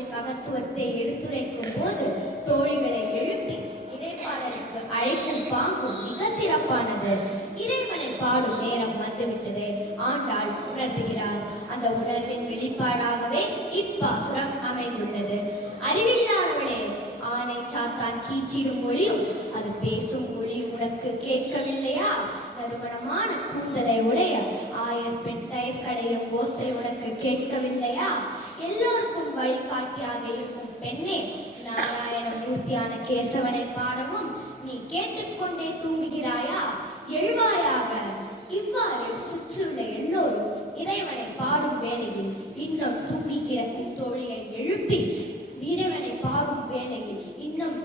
பாடலின் மகத்துவத்தை எடுத்துரைக்கும் போது தோழிகளை எழுப்பி இறைப்பாடலுக்கு அழைக்கும் பாங்கும் மிக சிறப்பானது. இறைவனை பாடும் நேரம் வந்துவிட்டது ஆண்டாள் உணர்த்துகிறார். அந்த உணர்வின் வெளிப்பாடாகவே இப்பாசுரம் அமைந்துள்ளது. அறிவில்லாதவளே, ஆனை சாத்தான் கீச்சிடும் மொழியும் அது பேசும் மொழி உனக்கு கேட்கவில்லையா? நறுமணமான கூந்தலை உடைய ஆயர் பெண் தயிர் கடையும் ஓசை உனக்கு கேட்கவில்லையா? எல்லோருக்கும் வழிகாட்டியாக இருக்கும் பெண்ணே, நாராயண மூர்த்தியான கேசவனை பாடவும் நீ கேட்டுக்கொண்டே தூங்குகிறாயா? எழுவாயாக. இவ்வாறு சுற்றியுள்ள எல்லோரும் இறைவனை பாடும் வேளையில் இன்னும் தூங்கி கிடக்கும் தோழியை எழுப்பி இறைவனை பாடும் வேளையில் இன்னும்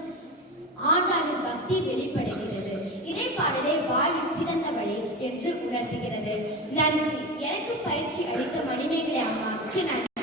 ஆண்டாளின் பக்தி வெளிப்படுகிறது. இறைப்பாடலே வாழ்வின் சிறந்த வழி என்று உணர்த்துகிறது. நன்றி. எனக்கு பயிற்சி அளித்த மணிமேகலை அம்மாவுக்கு நன்றி.